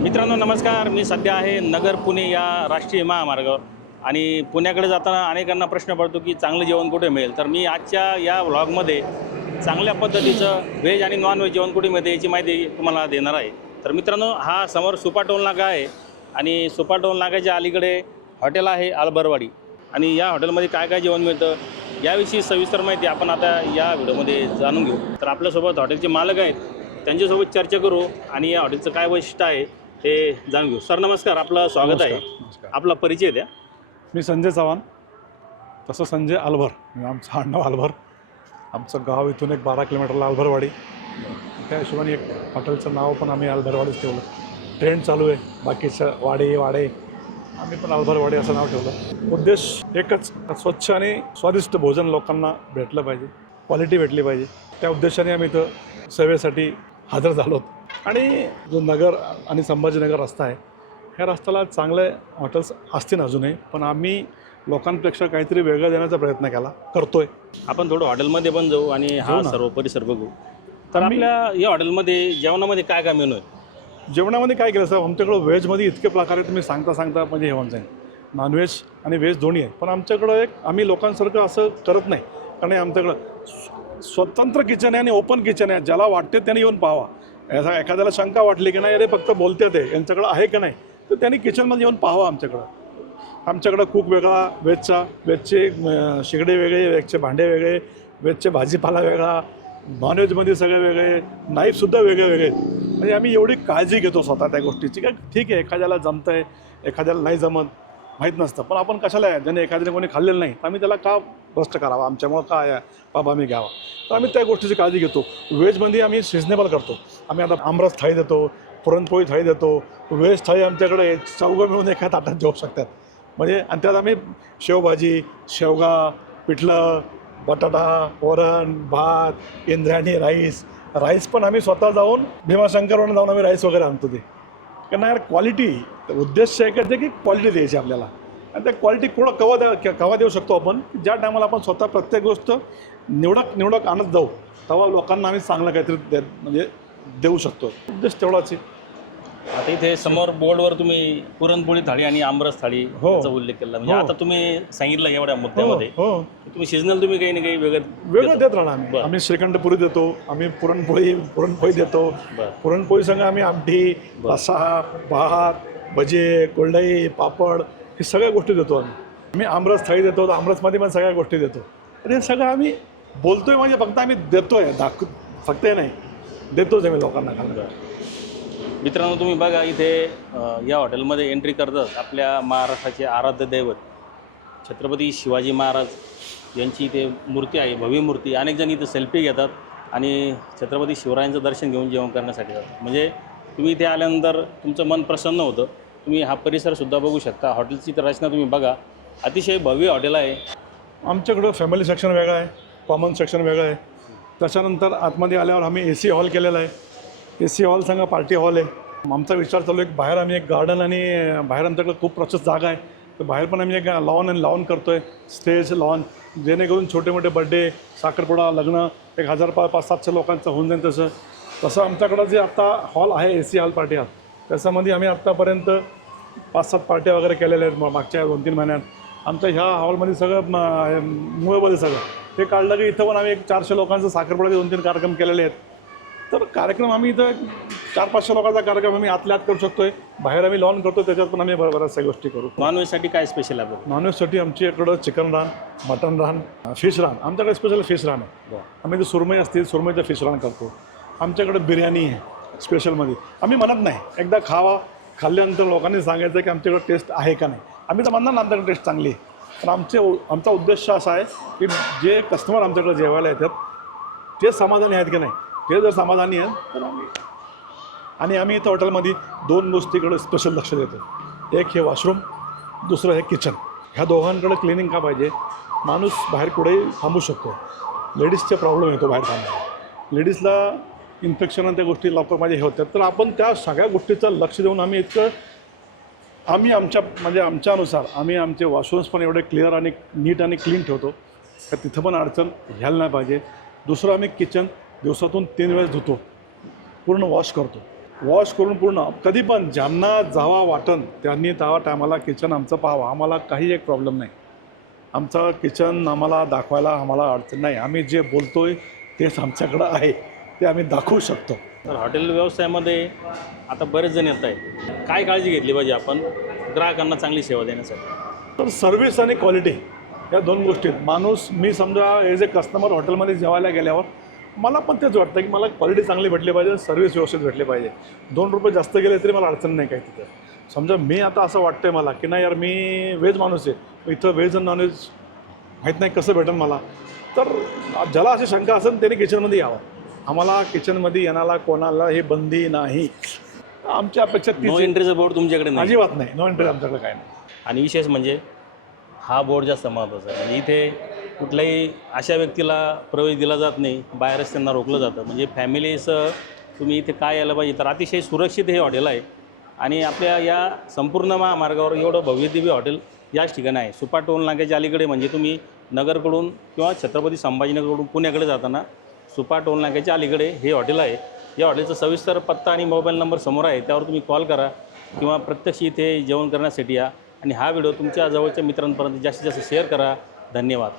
मित्रांनो नमस्कार. मी सध्या आहे नगर पुणे या राष्ट्रीय महामार्गावर. आणि पुण्याकडे जाताना अनेकांना प्रश्न पडतो की चांगलं जेवण कुठे मिळेल? तर मी आजच्या या व्लॉगमध्ये चांगल्या पद्धतीचं व्हेज आणि नॉन व्हेज जेवण कुठे मिळते याची माहिती तुम्हाला देणार आहे. तर मित्रांनो हा समोर सुपा टोल नाका आहे. आणि सुपा टोल नाक्याच्या अलीकडे हॉटेल आहे आलबरवाडी. आणि या हॉटेलमध्ये काय काय जेवण मिळतं याविषयी सविस्तर माहिती आपण आता या व्हिडिओमध्ये जाणून घेऊ. तर आपल्यासोबत हॉटेलचे मालक आहेत. त्यांच्यासोबत चर्चा करू आणि या हॉटेलचं काय वैशिष्ट्य आहे ते जाणून घेऊ. सर नमस्कार. आपलं स्वागत आहे. नमस्कार. आपला परिचय द्या. मी संजय चव्हाण. तसं संजय आलभर म्हणजे आमचं आडनाव आलभर आमचं गाव इथून एक बारा किलोमीटरला आलभरवाडी त्या हिशोबाने एक हॉटेलचं नाव पण आम्ही आलभरवाडीच ठेवलं. ट्रेंड चालू आहे. बाकीचं वाडे वाडे. आम्ही पण आलभरवाडी असं नाव ठेवलं. उद्देश एकच स्वच्छ आणि स्वादिष्ट भोजन लोकांना भेटलं पाहिजे. क्वालिटी भेटली पाहिजे. त्या उद्देशाने आम्ही इथं सेवेसाठी हजर झालो आणि जो नगर आणि संभाजीनगर रस्ता आहे ह्या रस्त्याला चांगले हॉटेल्स असतील अजूनही पण आम्ही लोकांपेक्षा काहीतरी वेगळं देण्याचा प्रयत्न केला करतोय. आपण थोडं हॉटेलमध्ये पण जाऊ आणि हा. सर्व परिसर बघू. तर आपल्या या हॉटेलमध्ये जेवणामध्ये काय काय मेनू आहे? जेवणामध्ये काय केलं साहेब आमच्याकडं व्हेजमध्ये इतके प्रकार आहे तुम्ही सांगता सांगता म्हणजे हे होऊन जाईल. नॉनव्हेज आणि व्हेज दोन्ही आहे पण आमच्याकडं एक आम्ही लोकांसारखं असं करत नाही. कारण आमच्याकडं स्व- स्वतंत्र किचन आहे आणि ओपन किचन आहे ज्याला वाटते त्याने येऊन पाहावा. याचा एखाद्याला शंका वाटली की नाही अरे फक्त बोलते ते यांच्याकडं आहे की नाही? तर त्यांनी किचनमध्ये येऊन पाहावं आमच्याकडं. आमच्याकडं कुक वेगळा व्हेजचा व्हेजचे शेगडे वेगळे व्हेजचे भांडे वेगळे व्हेजचे भाजीपाला वेगळा नॉनव्हेजमध्ये सगळे वेगळे नाईफसुद्धा वेगळे वेगळे म्हणजे आम्ही एवढी काळजी घेतो स्वतः त्या गोष्टीची का ठीक आहे एखाद्याला जमतं आहे एखाद्याला नाही जमत माहीत नसतं. पण आपण कशाला आहे? ज्याने एखाद्याने कोणी खाल्लेलं नाही तर आम्ही त्याला का भ्रष्ट करावा? आमच्यामुळं काय आहे बाबा आम्ही घ्यावा. तर आम्ही त्या गोष्टीची काळजी घेतो. व्हेजमध्ये आम्ही सिजनेबल करतो. आम्ही आता आमरस थाळी देतो पुरणपोळी थाळी देतो. व्हेज थाळी आमच्याकडे चौघं मिळून एका ताटात जाऊ शकतात. म्हणजे आणि त्यात आम्ही शेवभाजी शेवगा पिठलं बटाटा वरण भात इंद्रायणी राईस. राईस पण आम्ही स्वतः जाऊन भीमाशंकरवरून जाऊन आम्ही राईस वगैरे आणतो ते. कारण यार क्वालिटी उद्देश आहे का क्वालिटी द्यायची आपल्याला. आणि त्या क्वालिटी कुठं कवा द्या कवा देऊ शकतो आपण? ज्या टायमाला आपण स्वतः प्रत्येक गोष्ट निवडक निवडक आणत जाऊ तेव्हा लोकांना आम्ही चांगलं काहीतरी दे म्हणजे देऊ शकतो. उद्देश तेवढाच आहे. आता इथे समोर बोर्डवर तुम्ही पुरणपोळी थाळी आणि आमरस थाळी हो. याचा उल्लेख केला. म्हणजे हो. आता तुम्ही सांगितलं एवढ्या हो मुद्द्यामध्ये. हो तुम्ही सीजनल तुम्ही काही ना काही वेगळं वेगळं देता. देत राहणार आम्ही. बरं. आम्ही श्रीखंडपुरी देतो आम्ही पुरणपोळी पुरणपोळी देतो. बरं. पुरणपोळी संग आम्ही आमटी रसा भात भजे कोल्डाई पापड हे सगळ्या गोष्टी देतो आम्ही. आम्ही आमरस थाळी देतो आमरसमध्ये पण सगळ्या गोष्टी देतो. तर हे सगळं आम्ही बोलतोय म्हणजे फक्त आम्ही देतोय दाख फक्त हे नाही. देतोच आम्ही लोकांना खाल्लं मित्रांनो तुम्ही बघा इथे या हॉटेलमध्ये एंट्री करतात आपल्या महाराष्ट्राचे आराध्य दैवत छत्रपती शिवाजी महाराज यांची इथे मूर्ती आहे भव्य मूर्ती. अनेक जण इथे सेल्फी घेतात आणि छत्रपती शिवरायांचं दर्शन घेऊन जेवण करण्यासाठी जातात. म्हणजे तुम्ही इथे आल्यानंतर तुमचं मन प्रसन्न होतं. तुम्ही हा परिसरसुद्धा बघू शकता. हॉटेलची तर रचना तुम्ही बघा. अतिशय भव्य हॉटेल आहे. आमच्याकडं फॅमिली सेक्शन वेगळं आहे. कॉमन सेक्शन वेगळं आहे. त्याच्यानंतर आतमध्ये आल्यावर आम्ही ए सी हॉल केलेला आहे. ए सी हॉल सांगा पार्टी हॉल आहे. आमचा विचार चालू आहे बाहेर आम्ही एक गार्डन आणि बाहेर आमच्याकडे खूप प्रशस्त जागा आहे. तर बाहेर पण आम्ही एक लॉन आणि लॉन करतो आहे स्टेज लॉन जेणेकरून छोटे मोठे बड्डे साखरपुडा लग्न एक हजार पा पाच सातशे लोकांचं होऊन जाईल तसं. तसं आमच्याकडं जे आत्ता हॉल आहे A C hall party hall त्याच्यामध्ये आम्ही आत्तापर्यंत पाच सात पार्ट्या वगैरे केलेल्या आहेत मागच्या दोन तीन महिन्यात. आमच्या ह्या हॉलमध्ये सगळं मुंबईमध्ये सगळं. हे काढलं की इथं पण आम्ही एक चारशे लोकांचं साखरपुड्याचे दोन तीन कार्यक्रम केलेले आहेत. तर कार्यक्रम आम्ही इथं चार पाचशे लोकांचा कार्यक्रम आम्ही आतल्या आत करू शकतोय. बाहेर आम्ही लॉन करतो त्याच्यात पण आम्ही बऱ्या बऱ्याचशा गोष्टी करू. नॉनव्हेजसाठी काय स्पेशल आहे नॉनव्हेजसाठी आमची इकडं चिकन रान मटन रान फिश रान आमच्याकडे स्पेशल फिश रान आहे. आम्ही जे सुरमई असतील सुरमईचं फिश रान करतो. आमच्याकडं बिर्याणी आहे स्पेशलमध्ये आम्ही म्हणत नाही एकदा खावा खाल्ल्यानंतर लोकांनी सांगायचं की आमच्याकडं टेस्ट आहे का नाही. आम्ही तर म्हणणार ना आमच्याकडे टेस्ट चांगली आहे. पण आमचे आमचा उद्देश असा आहे की जे कस्टमर आमच्याकडे जेवायला येतात ते समाधानी आहेत की नाही? ते जर समाधानी आहेत तर आम्ही आणि आम्ही इथं हॉटेलमध्ये दोन गोष्टीकडे स्पेशल लक्ष देतो. एक हे वॉशरूम दुसरं हे किचन ह्या दोघांकडे क्लिनिंग का पाहिजे? माणूस बाहेर कुठेही थांबू शकतो. लेडीजचे प्रॉब्लेम येतो बाहेर थांबण्याला लेडीजला इन्फेक्शन त्या गोष्टी लवकर माझ्या हे होतात. तर आपण त्या सगळ्या गोष्टीचं लक्ष देऊन आम्ही इतकं आम्ही आमच्या म्हणजे आमच्यानुसार आम्ही आमचे वॉशरूम्स पण एवढे क्लिअर आणि नीट आणि क्लीन ठेवतो. का तिथं पण अडचण घ्यायला नाही पाहिजे. दुसरं आम्ही किचन दिवसातून तीन वेळेस धुतो. पूर्ण वॉश करतो. वॉश करून पूर्ण कधी पण ज्यांना जावा वाटन त्यांनी त्या टायमाला किचन आमचं पाहावं. आम्हाला काही एक प्रॉब्लेम नाही. आमचं किचन आम्हाला दाखवायला आम्हाला अडचण नाही. आम्ही जे बोलतो आहे तेच आमच्याकडं आहे. ते आम्ही दाखवू शकतो. तर हॉटेल व्यवसायामध्ये आता बरेच जण येत आहेत. काय काळजी घेतली पाहिजे आपण? ग्राहकांना चांगली सेवा देण्यासाठी. तर सर्व्हिस आणि क्वालिटी या दोन गोष्टी आहेत. माणूस मी समजा एज ए कस्टमर हॉटेलमध्ये जेवायला गेल्यावर मला पण तेच वाटतं की मला क्वालिटी चांगली भेटली पाहिजे सर्व्हिस व्यवस्थित भेटली पाहिजे. दोन रुपये जास्त गेले तरी मला अडचण नाही काही तिथं. समजा मी आता असं वाटतंय मला की नाही यार मी व्हेज माणूस आहे. इथं व्हेज आणि नॉनव्हेज माहीत नाही कसं भेटेल मला. तर ज्याला अशी शंका असेल त्याने किचनमध्ये यावं. आम्हाला किचनमध्ये येणारा कोणाला हे बंदी नाही. आमच्या अपेक्षा नो बोर्ड तुमच्याकडे नाही. अजिबात नाही. नो एंट्री आमच्याकडे काय नाही. आणि विशेष म्हणजे हा बोर्ड जास्त महत्त्वाचा आहे. म्हणजे इथे कुठल्याही अशा व्यक्तीला प्रवेश दिला जात नाही. बाहेरच त्यांना रोखलं जातं. म्हणजे फॅमिलीसह तुम्ही इथे काय यायला पाहिजे तर अतिशय सुरक्षित हे हॉटेल आहे. आणि आपल्या या संपूर्ण महामार्गावर एवढं भव्य दिव्य हॉटेल याच ठिकाणी आहे. सुपा टोल नाक्याच्या अलीकडे म्हणजे तुम्ही नगरकडून किंवा छत्रपती संभाजीनगरकडून पुण्याकडे जाताना सुपा टोल नाक्याच्या अलीकडे हे हॉटेल आहे. या हॉटेलचा सविस्तर पत्ता आणि मोबाईल नंबर समोर आहे. त्यावर तुम्ही कॉल करा किंवा प्रत्यक्ष इथे जेवण करण्यासाठी या. आणि हा व्हिडिओ तुमच्या जवळच्या मित्रांपर्यंत जास्तीत जास्त शेअर करा. धन्यवाद.